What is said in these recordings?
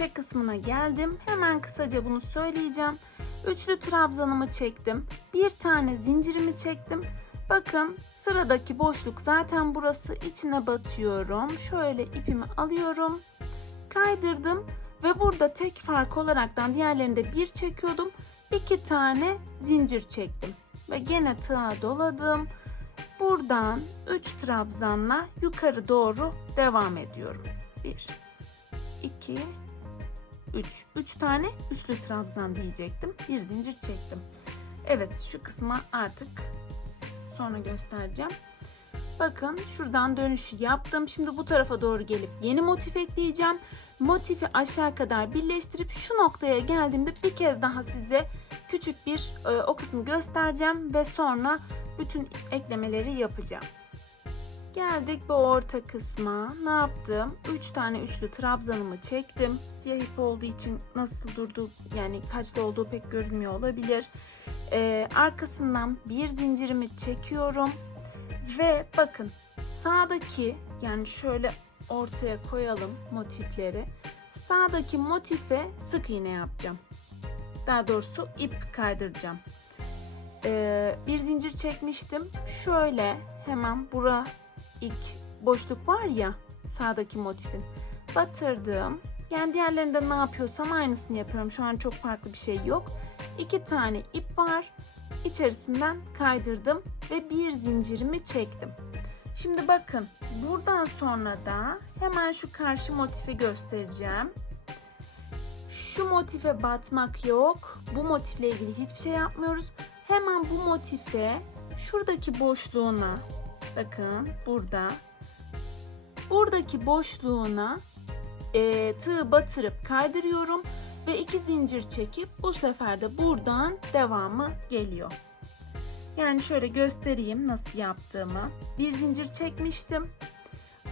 Köşe kısmına geldim. Hemen kısaca bunu söyleyeceğim. Üçlü trabzanımı çektim. Bir tane zincirimi çektim. Bakın sıradaki boşluk zaten burası içine batıyorum. Şöyle ipimi alıyorum. Kaydırdım ve burada tek fark olaraktan diğerlerinde bir çekiyordum. iki tane zincir çektim. Ve gene tığa doladım. Buradan 3 trabzanla yukarı doğru devam ediyorum. 1 2 3 3 tane üçlü trabzan diyecektim. Bir zincir çektim. Evet şu kısma artık sonra göstereceğim. Bakın şuradan dönüşü yaptım. Şimdi bu tarafa doğru gelip yeni motif ekleyeceğim. Motifi aşağı kadar birleştirip şu noktaya geldiğimde bir kez daha size küçük bir e, o kısmı göstereceğim ve sonra bütün eklemeleri yapacağım. Geldik bu orta kısma. Ne yaptım? 3 tane üçlü trabzanımı çektim. Siyah ip olduğu için nasıl durdu yani kaçta olduğu pek görünmüyor olabilir. Ee, arkasından bir zincirimi çekiyorum. Ve bakın sağdaki yani şöyle ortaya koyalım motifleri. Sağdaki motife sık iğne yapacağım. Daha doğrusu ip kaydıracağım. Ee, bir zincir çekmiştim. Şöyle hemen bura ilk boşluk var ya sağdaki motifin. Batırdım. Yani diğerlerinde ne yapıyorsam aynısını yapıyorum. Şu an çok farklı bir şey yok. İki tane ip var. İçerisinden kaydırdım ve bir zincirimi çektim. Şimdi bakın buradan sonra da hemen şu karşı motifi göstereceğim. Şu motife batmak yok. Bu motifle ilgili hiçbir şey yapmıyoruz. Hemen bu motife şuradaki boşluğuna bakın burada buradaki boşluğuna e, tığ batırıp kaydırıyorum ve iki zincir çekip bu sefer de buradan devamı geliyor. Yani şöyle göstereyim nasıl yaptığımı. Bir zincir çekmiştim.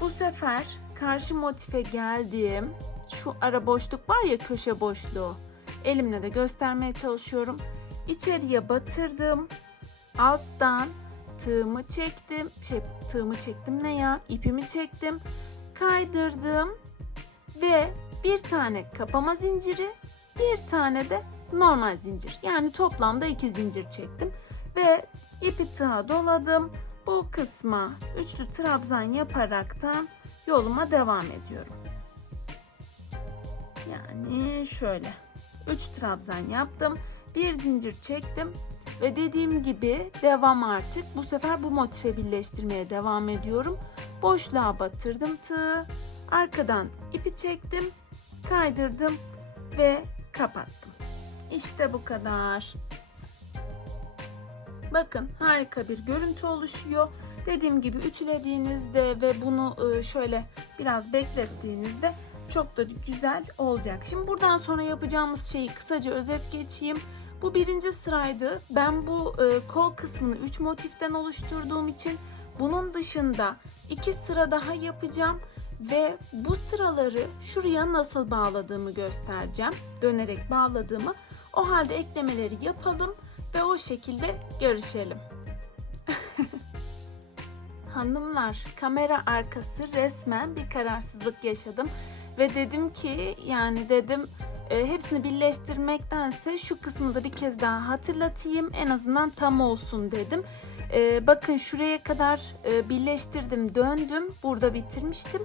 Bu sefer karşı motife geldim. Şu ara boşluk var ya köşe boşluğu. Elimle de göstermeye çalışıyorum. İçeriye batırdım. Alttan tığımı çektim. Şey, tığımı çektim ne ya? İpimi çektim. Kaydırdım. Ve bir tane kapama zinciri, bir tane de normal zincir. Yani toplamda iki zincir çektim. Ve ipi tığa doladım. Bu kısma üçlü trabzan yaparaktan yoluma devam ediyorum. Yani şöyle. 3 trabzan yaptım. Bir zincir çektim. Ve dediğim gibi devam artık. Bu sefer bu motife birleştirmeye devam ediyorum. Boşluğa batırdım tığı. Arkadan ipi çektim. Kaydırdım. Ve kapattım. İşte bu kadar. Bakın harika bir görüntü oluşuyor. Dediğim gibi ütülediğinizde ve bunu e, şöyle biraz beklettiğinizde çok da güzel olacak. Şimdi buradan sonra yapacağımız şeyi kısaca özet geçeyim. Bu birinci sıraydı. Ben bu e, kol kısmını 3 motiften oluşturduğum için bunun dışında 2 sıra daha yapacağım ve bu sıraları şuraya nasıl bağladığımı göstereceğim. Dönerek bağladığımı. O halde eklemeleri yapalım ve o şekilde görüşelim. Hanımlar, kamera arkası resmen bir kararsızlık yaşadım ve dedim ki yani dedim e, hepsini birleştirmektense şu kısmı da bir kez daha hatırlatayım en azından tam olsun dedim. E, bakın şuraya kadar e, birleştirdim, döndüm. Burada bitirmiştim.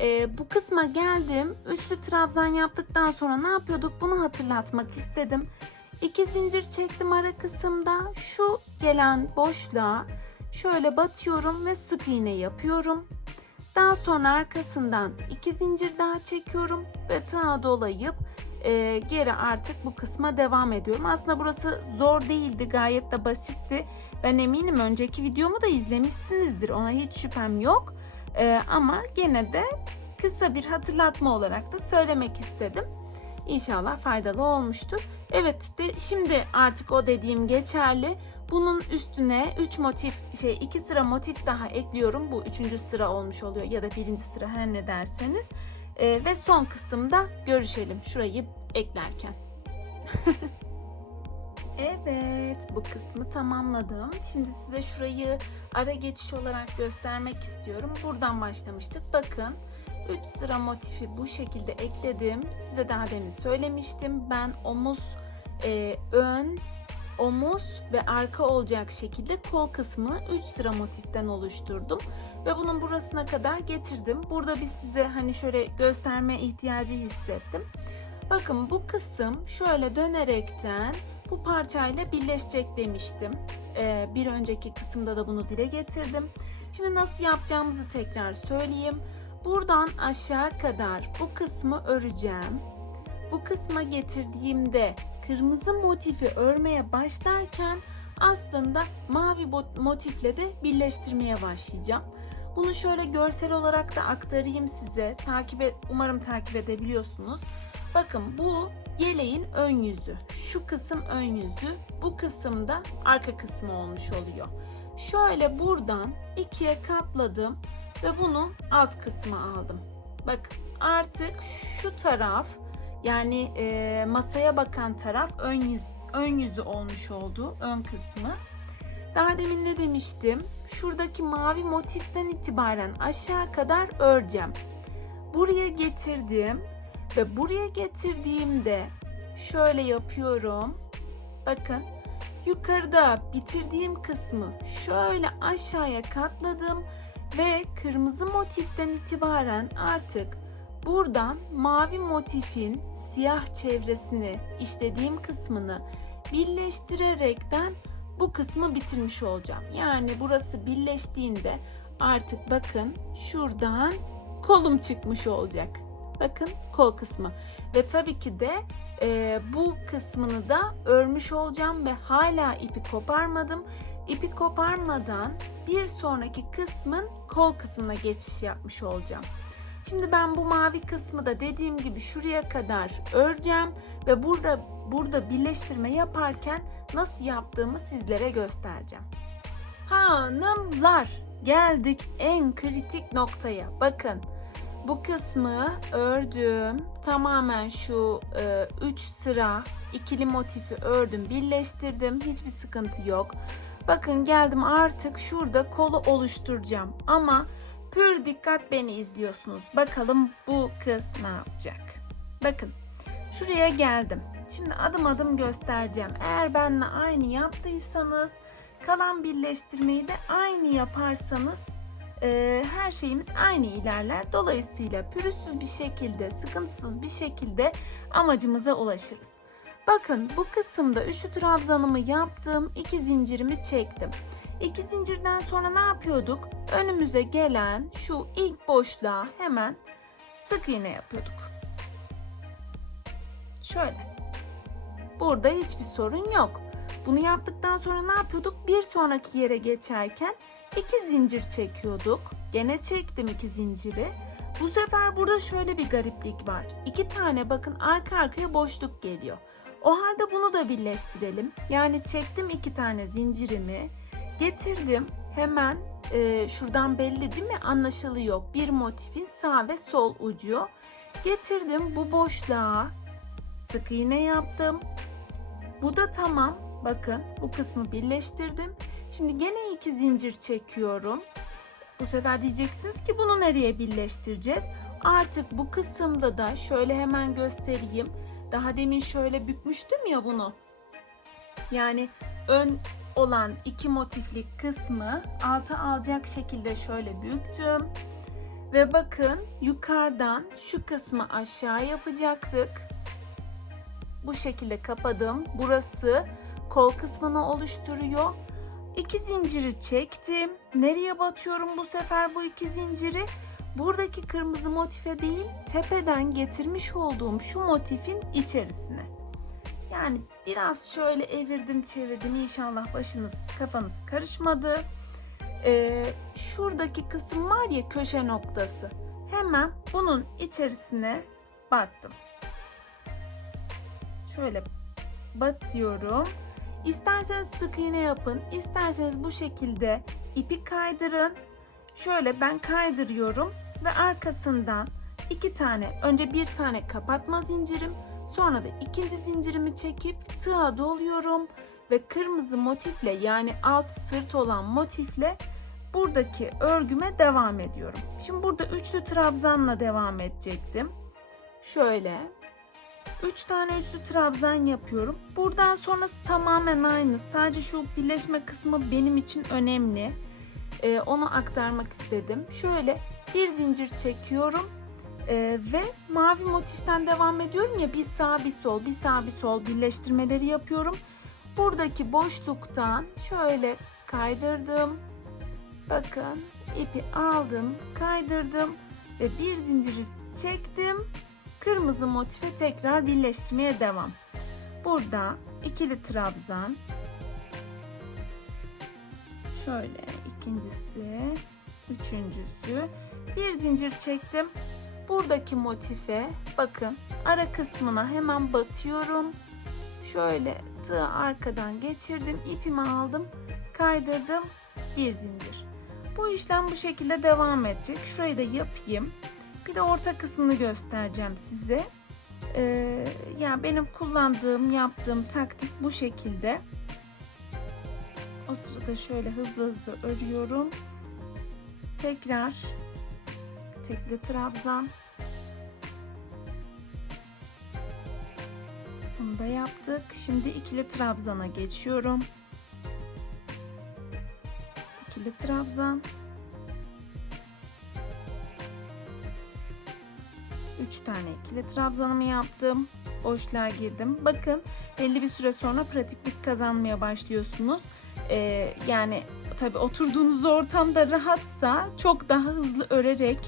E, bu kısma geldim. Üçlü trabzan yaptıktan sonra ne yapıyorduk? Bunu hatırlatmak istedim. İki zincir çektim ara kısımda. Şu gelen boşluğa şöyle batıyorum ve sık iğne yapıyorum. Daha sonra arkasından iki zincir daha çekiyorum ve tığa dolayıp e, geri artık bu kısma devam ediyorum. Aslında burası zor değildi, gayet de basitti. Ben eminim önceki videomu da izlemişsinizdir. Ona hiç şüphem yok. E, ama gene de kısa bir hatırlatma olarak da söylemek istedim. İnşallah faydalı olmuştur. Evet de şimdi artık o dediğim geçerli. Bunun üstüne 3 motif şey 2 sıra motif daha ekliyorum. Bu 3. sıra olmuş oluyor ya da 1. sıra her ne derseniz. Ee, ve son kısımda görüşelim şurayı eklerken. evet bu kısmı tamamladım. Şimdi size şurayı ara geçiş olarak göstermek istiyorum. Buradan başlamıştık. Bakın 3 sıra motifi bu şekilde ekledim. Size daha demin söylemiştim. Ben omuz, e, ön, omuz ve arka olacak şekilde kol kısmını 3 sıra motiften oluşturdum. Ve bunun burasına kadar getirdim. Burada bir size hani şöyle gösterme ihtiyacı hissettim. Bakın bu kısım şöyle dönerekten bu parçayla birleşecek demiştim. Ee, bir önceki kısımda da bunu dile getirdim. Şimdi nasıl yapacağımızı tekrar söyleyeyim. Buradan aşağı kadar bu kısmı öreceğim. Bu kısma getirdiğimde kırmızı motifi örmeye başlarken aslında mavi motifle de birleştirmeye başlayacağım. Bunu şöyle görsel olarak da aktarayım size. Takip et, umarım takip edebiliyorsunuz. Bakın bu yeleğin ön yüzü. Şu kısım ön yüzü, bu kısım da arka kısmı olmuş oluyor. Şöyle buradan ikiye katladım ve bunu alt kısma aldım. Bakın artık şu taraf yani e, masaya bakan taraf ön, yüz, ön yüzü olmuş oldu. Ön kısmı. Daha demin ne demiştim? Şuradaki mavi motiften itibaren aşağı kadar öreceğim. Buraya getirdim ve buraya getirdiğimde şöyle yapıyorum. Bakın yukarıda bitirdiğim kısmı şöyle aşağıya katladım ve kırmızı motiften itibaren artık buradan mavi motifin siyah çevresini işlediğim kısmını birleştirerekten bu kısmı bitirmiş olacağım. Yani burası birleştiğinde artık bakın şuradan kolum çıkmış olacak. Bakın kol kısmı. Ve tabii ki de e, bu kısmını da örmüş olacağım ve hala ipi koparmadım. İpi koparmadan bir sonraki kısmın kol kısmına geçiş yapmış olacağım. Şimdi ben bu mavi kısmı da dediğim gibi şuraya kadar öreceğim ve burada burada birleştirme yaparken nasıl yaptığımı sizlere göstereceğim. Hanımlar geldik en kritik noktaya. Bakın bu kısmı ördüm. Tamamen şu 3 e, sıra ikili motifi ördüm, birleştirdim. Hiçbir sıkıntı yok. Bakın geldim artık şurada kolu oluşturacağım. Ama pür dikkat beni izliyorsunuz. Bakalım bu kız ne yapacak? Bakın şuraya geldim. Şimdi adım adım göstereceğim. Eğer benimle aynı yaptıysanız kalan birleştirmeyi de aynı yaparsanız e, her şeyimiz aynı ilerler. Dolayısıyla pürüzsüz bir şekilde, sıkıntısız bir şekilde amacımıza ulaşırız. Bakın bu kısımda üçlü trabzanımı yaptım. iki zincirimi çektim. İki zincirden sonra ne yapıyorduk? Önümüze gelen şu ilk boşluğa hemen sık iğne yapıyorduk. Şöyle. Burada hiçbir sorun yok. Bunu yaptıktan sonra ne yapıyorduk? Bir sonraki yere geçerken iki zincir çekiyorduk. Gene çektim iki zinciri. Bu sefer burada şöyle bir gariplik var. İki tane bakın arka arkaya boşluk geliyor. O halde bunu da birleştirelim. Yani çektim iki tane zincirimi. Getirdim hemen e, şuradan belli değil mi? Anlaşılıyor. Bir motifin sağ ve sol ucu. Getirdim bu boşluğa sık iğne yaptım. Bu da tamam. Bakın bu kısmı birleştirdim. Şimdi gene iki zincir çekiyorum. Bu sefer diyeceksiniz ki bunu nereye birleştireceğiz? Artık bu kısımda da şöyle hemen göstereyim. Daha demin şöyle bükmüştüm ya bunu. Yani ön olan iki motiflik kısmı alta alacak şekilde şöyle büktüm. Ve bakın yukarıdan şu kısmı aşağı yapacaktık. Bu şekilde kapadım. Burası kol kısmını oluşturuyor. İki zinciri çektim. Nereye batıyorum bu sefer bu iki zinciri? Buradaki kırmızı motife değil, tepeden getirmiş olduğum şu motifin içerisine. Yani biraz şöyle evirdim çevirdim inşallah başınız kafanız karışmadı. Ee, şuradaki kısım var ya köşe noktası. Hemen bunun içerisine battım. Şöyle batıyorum İsterseniz sık iğne yapın, isterseniz bu şekilde ipi kaydırın. Şöyle ben kaydırıyorum ve arkasından iki tane, önce bir tane kapatma zincirim, sonra da ikinci zincirimi çekip tığa doluyorum ve kırmızı motifle yani alt sırt olan motifle buradaki örgüme devam ediyorum. Şimdi burada üçlü trabzanla devam edecektim. Şöyle 3 tane üçlü trabzan yapıyorum. Buradan sonrası tamamen aynı. Sadece şu birleşme kısmı benim için önemli. Ee, onu aktarmak istedim. Şöyle bir zincir çekiyorum. Ee, ve mavi motiften devam ediyorum ya bir sağ bir sol bir sağ bir sol birleştirmeleri yapıyorum. Buradaki boşluktan şöyle kaydırdım. Bakın ipi aldım, kaydırdım ve bir zinciri çektim. Kırmızı motife tekrar birleştirmeye devam. Burada ikili trabzan. Şöyle ikincisi, üçüncüsü. Bir zincir çektim. Buradaki motife bakın ara kısmına hemen batıyorum. Şöyle tığı arkadan geçirdim, ipimi aldım, kaydırdım, bir zincir. Bu işlem bu şekilde devam edecek. Şurayı da yapayım. Bir de orta kısmını göstereceğim size. Ee, yani benim kullandığım, yaptığım taktik bu şekilde. O sırada şöyle hızlı hızlı örüyorum. Tekrar tekli trabzan. Bunu da yaptık. Şimdi ikili trabzana geçiyorum. İkili trabzan. 3 tane ikili trabzanımı yaptım. Boşluğa girdim. Bakın belli bir süre sonra pratiklik kazanmaya başlıyorsunuz. Ee, yani tabi oturduğunuz ortamda rahatsa çok daha hızlı örerek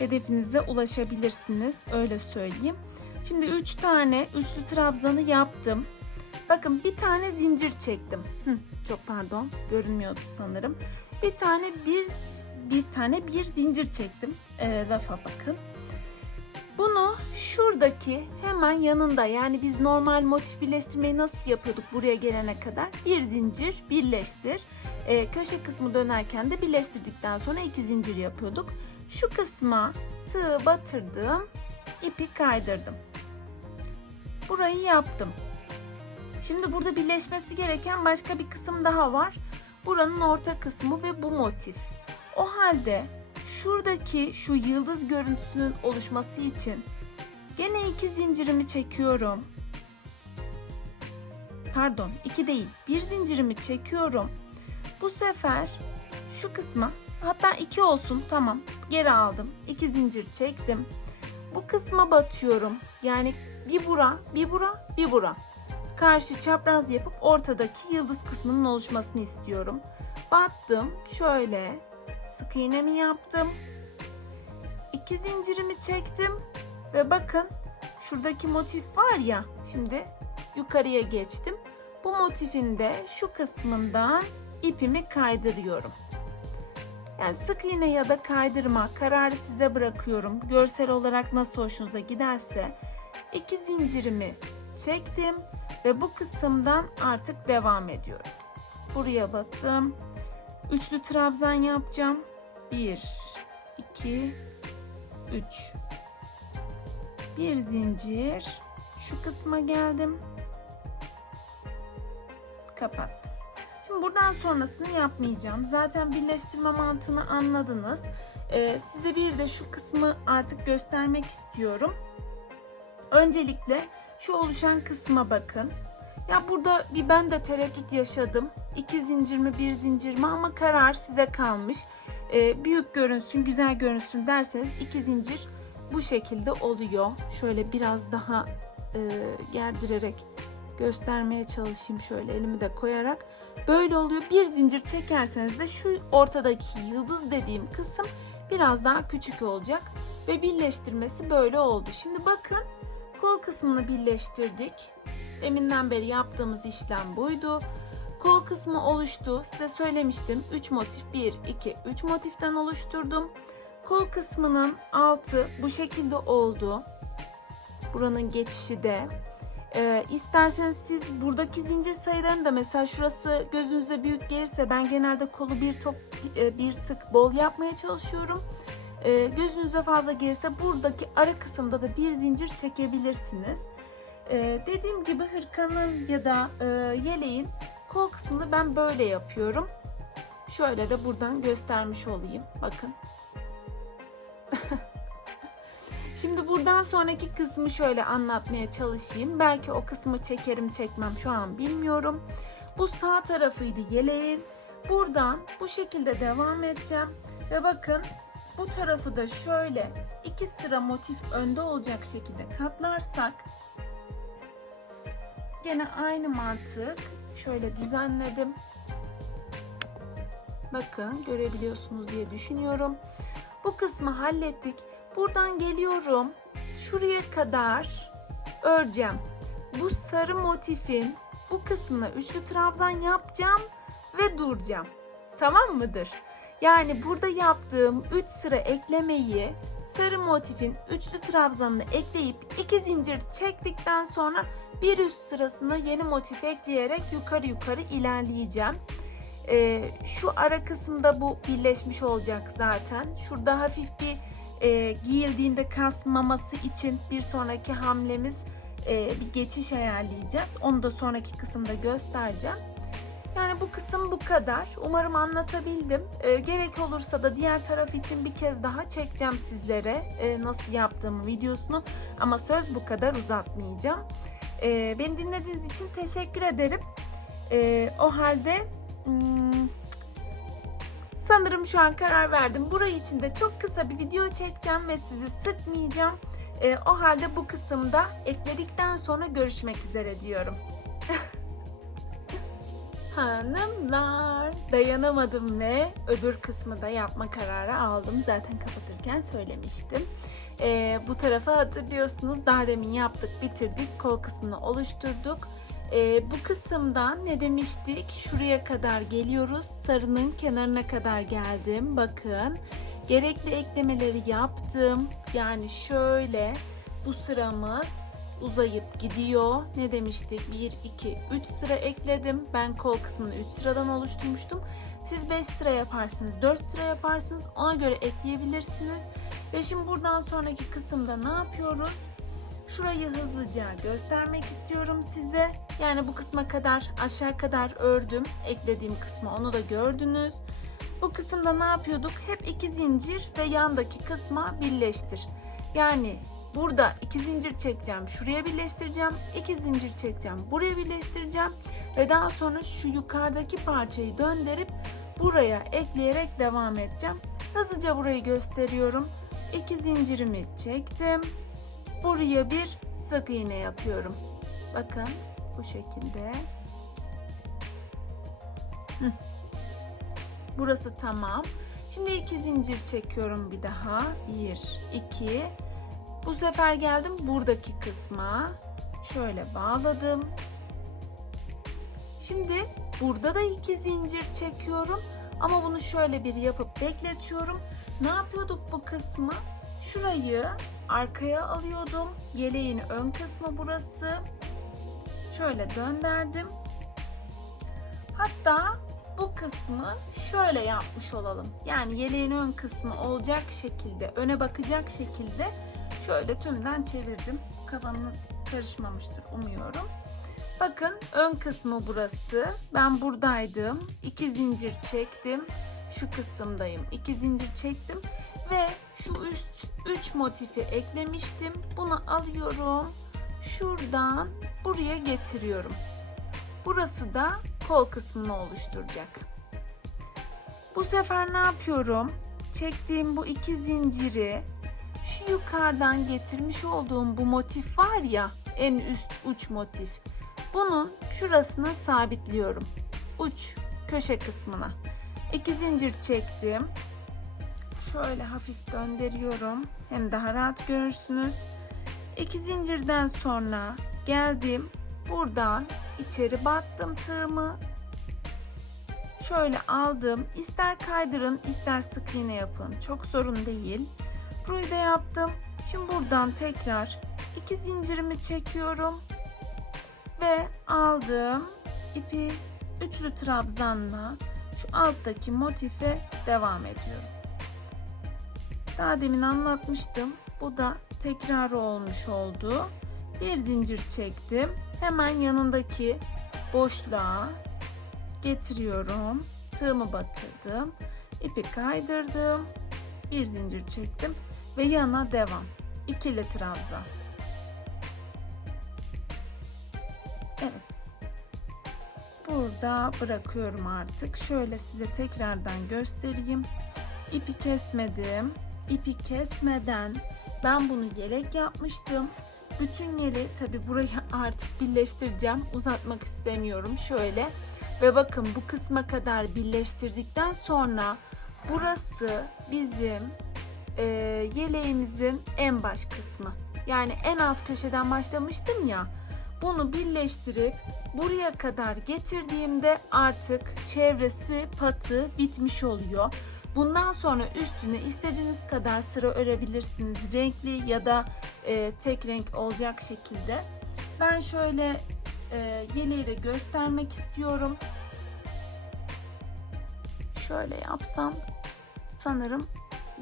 hedefinize ulaşabilirsiniz. Öyle söyleyeyim. Şimdi 3 tane üçlü trabzanı yaptım. Bakın bir tane zincir çektim. Hı, çok pardon görünmüyordu sanırım. Bir tane bir bir tane bir zincir çektim. Ee, rafa bakın. Bunu şuradaki hemen yanında yani biz normal motif birleştirmeyi nasıl yapıyorduk buraya gelene kadar bir zincir birleştir. Ee, köşe kısmı dönerken de birleştirdikten sonra iki zincir yapıyorduk. Şu kısma tığ batırdım, ipi kaydırdım. Burayı yaptım. Şimdi burada birleşmesi gereken başka bir kısım daha var. Buranın orta kısmı ve bu motif. O halde şuradaki şu yıldız görüntüsünün oluşması için gene iki zincirimi çekiyorum. Pardon, iki değil. Bir zincirimi çekiyorum. Bu sefer şu kısma hatta iki olsun tamam geri aldım. İki zincir çektim. Bu kısma batıyorum. Yani bir bura, bir bura, bir bura. Karşı çapraz yapıp ortadaki yıldız kısmının oluşmasını istiyorum. Battım. Şöyle sık iğnemi yaptım. İki zincirimi çektim ve bakın şuradaki motif var ya şimdi yukarıya geçtim. Bu motifin de şu kısmından ipimi kaydırıyorum. Yani sık iğne ya da kaydırma kararı size bırakıyorum. Görsel olarak nasıl hoşunuza giderse iki zincirimi çektim ve bu kısımdan artık devam ediyorum. Buraya battım. Üçlü trabzan yapacağım. 1 2 3 Bir zincir. Şu kısma geldim. Kapattım. Buradan sonrasını yapmayacağım. Zaten birleştirme mantığını anladınız. Ee, size bir de şu kısmı artık göstermek istiyorum. Öncelikle şu oluşan kısma bakın. Ya burada bir ben de tereddüt yaşadım. İki zincir mi bir zincir mi ama karar size kalmış. Ee, büyük görünsün güzel görünsün derseniz iki zincir bu şekilde oluyor. Şöyle biraz daha e, gerdirerek göstermeye çalışayım şöyle elimi de koyarak. Böyle oluyor. Bir zincir çekerseniz de şu ortadaki yıldız dediğim kısım biraz daha küçük olacak. Ve birleştirmesi böyle oldu. Şimdi bakın kol kısmını birleştirdik. Deminden beri yaptığımız işlem buydu. Kol kısmı oluştu. Size söylemiştim. 3 motif 1, 2, 3 motiften oluşturdum. Kol kısmının altı bu şekilde oldu. Buranın geçişi de. Ee, isterseniz siz buradaki zincir sayılarını da mesela şurası gözünüze büyük gelirse ben genelde kolu bir top e, bir tık bol yapmaya çalışıyorum. Ee, gözünüze fazla gelirse buradaki ara kısımda da bir zincir çekebilirsiniz. Ee, dediğim gibi hırkanın ya da e, yeleğin kol kısmını ben böyle yapıyorum. Şöyle de buradan göstermiş olayım. Bakın. Şimdi buradan sonraki kısmı şöyle anlatmaya çalışayım. Belki o kısmı çekerim çekmem şu an bilmiyorum. Bu sağ tarafıydı yeleğin. Buradan bu şekilde devam edeceğim. Ve bakın bu tarafı da şöyle iki sıra motif önde olacak şekilde katlarsak gene aynı mantık şöyle düzenledim. Bakın görebiliyorsunuz diye düşünüyorum. Bu kısmı hallettik. Buradan geliyorum. Şuraya kadar öreceğim. Bu sarı motifin bu kısmına üçlü trabzan yapacağım ve duracağım. Tamam mıdır? Yani burada yaptığım 3 sıra eklemeyi sarı motifin üçlü trabzanını ekleyip iki zincir çektikten sonra bir üst sırasına yeni motif ekleyerek yukarı yukarı ilerleyeceğim. Ee, şu ara kısımda bu birleşmiş olacak zaten. Şurada hafif bir e, giyildiğinde kasmaması için bir sonraki hamlemiz e, bir geçiş ayarlayacağız. Onu da sonraki kısımda göstereceğim. Yani bu kısım bu kadar. Umarım anlatabildim. E, gerek olursa da diğer taraf için bir kez daha çekeceğim sizlere e, nasıl yaptığımı videosunu. Ama söz bu kadar uzatmayacağım. E, beni dinlediğiniz için teşekkür ederim. E, o halde hmm, sanırım şu an karar verdim. Burayı için de çok kısa bir video çekeceğim ve sizi sıkmayacağım. E, o halde bu kısımda ekledikten sonra görüşmek üzere diyorum. Hanımlar dayanamadım ve öbür kısmı da yapma kararı aldım. Zaten kapatırken söylemiştim. Ee, bu tarafa hatırlıyorsunuz daha demin yaptık bitirdik kol kısmını oluşturduk. Ee, bu kısımdan ne demiştik şuraya kadar geliyoruz sarının kenarına kadar geldim bakın. Gerekli eklemeleri yaptım. Yani şöyle bu sıramız uzayıp gidiyor. Ne demiştik? 1, 2, 3 sıra ekledim. Ben kol kısmını 3 sıradan oluşturmuştum. Siz 5 sıra yaparsınız, 4 sıra yaparsınız. Ona göre ekleyebilirsiniz. Ve şimdi buradan sonraki kısımda ne yapıyoruz? Şurayı hızlıca göstermek istiyorum size. Yani bu kısma kadar aşağı kadar ördüm. Eklediğim kısmı onu da gördünüz. Bu kısımda ne yapıyorduk? Hep iki zincir ve yandaki kısma birleştir. Yani burada iki zincir çekeceğim, şuraya birleştireceğim, iki zincir çekeceğim, buraya birleştireceğim ve daha sonra şu yukarıdaki parçayı döndürüp buraya ekleyerek devam edeceğim. Hızlıca burayı gösteriyorum. İki zincirimi çektim. Buraya bir sık iğne yapıyorum. Bakın bu şekilde. Burası tamam. Şimdi iki zincir çekiyorum bir daha. Bir, iki. Bu sefer geldim buradaki kısma. Şöyle bağladım. Şimdi burada da iki zincir çekiyorum. Ama bunu şöyle bir yapıp bekletiyorum. Ne yapıyorduk bu kısmı? Şurayı arkaya alıyordum. Yeleğin ön kısmı burası. Şöyle döndürdüm. Hatta bu kısmı şöyle yapmış olalım. Yani yeleğin ön kısmı olacak şekilde, öne bakacak şekilde şöyle tümden çevirdim. Kafanız karışmamıştır umuyorum. Bakın ön kısmı burası. Ben buradaydım. İki zincir çektim. Şu kısımdayım. İki zincir çektim ve şu üst 3 motifi eklemiştim. Bunu alıyorum. Şuradan buraya getiriyorum. Burası da kol kısmını oluşturacak. Bu sefer ne yapıyorum? Çektiğim bu iki zinciri şu yukarıdan getirmiş olduğum bu motif var ya en üst uç motif. Bunun şurasına sabitliyorum. Uç köşe kısmına. İki zincir çektim. Şöyle hafif döndürüyorum. Hem daha rahat görürsünüz. İki zincirden sonra geldim. Buradan içeri battım tığımı. Şöyle aldım. İster kaydırın, ister sık iğne yapın. Çok sorun değil. Burayı da yaptım. Şimdi buradan tekrar iki zincirimi çekiyorum ve aldım ipi üçlü trabzanla şu alttaki motife devam ediyorum. Daha demin anlatmıştım. Bu da tekrar olmuş oldu. Bir zincir çektim. Hemen yanındaki boşluğa getiriyorum tığımı batırdım. ipi kaydırdım. Bir zincir çektim ve yana devam. İkili trabzan. Evet. Burada bırakıyorum artık. Şöyle size tekrardan göstereyim. İpi kesmedim. İpi kesmeden ben bunu yelek yapmıştım. Bütün yeli tabi burayı artık birleştireceğim. Uzatmak istemiyorum. Şöyle ve bakın bu kısma kadar birleştirdikten sonra burası bizim e, yeleğimizin en baş kısmı. Yani en alt köşeden başlamıştım ya. Bunu birleştirip buraya kadar getirdiğimde artık çevresi patı bitmiş oluyor. Bundan sonra üstüne istediğiniz kadar sıra örebilirsiniz. Renkli ya da e, tek renk olacak şekilde. Ben şöyle e, yeleği de göstermek istiyorum. Şöyle yapsam sanırım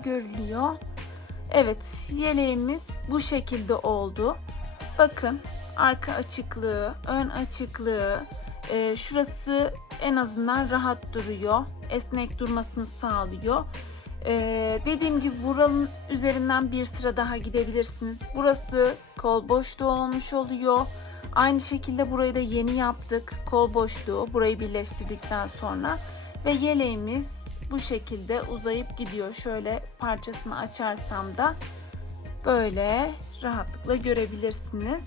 görülüyor. Evet yeleğimiz bu şekilde oldu. Bakın arka açıklığı, ön açıklığı, e, şurası en azından rahat duruyor. Esnek durmasını sağlıyor. E, dediğim gibi buranın üzerinden bir sıra daha gidebilirsiniz. Burası kol boşluğu olmuş oluyor. Aynı şekilde burayı da yeni yaptık. Kol boşluğu burayı birleştirdikten sonra ve yeleğimiz bu şekilde uzayıp gidiyor. Şöyle parçasını açarsam da böyle rahatlıkla görebilirsiniz.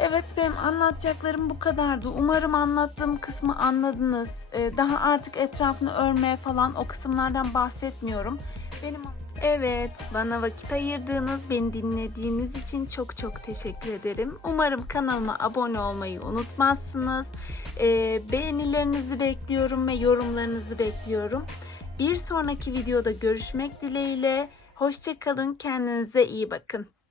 Evet benim anlatacaklarım bu kadardı. Umarım anlattığım kısmı anladınız. Ee, daha artık etrafını örmeye falan o kısımlardan bahsetmiyorum. Benim Evet, bana vakit ayırdığınız, beni dinlediğiniz için çok çok teşekkür ederim. Umarım kanalıma abone olmayı unutmazsınız. Ee, beğenilerinizi bekliyorum ve yorumlarınızı bekliyorum. Bir sonraki videoda görüşmek dileğiyle. Hoşçakalın, kendinize iyi bakın.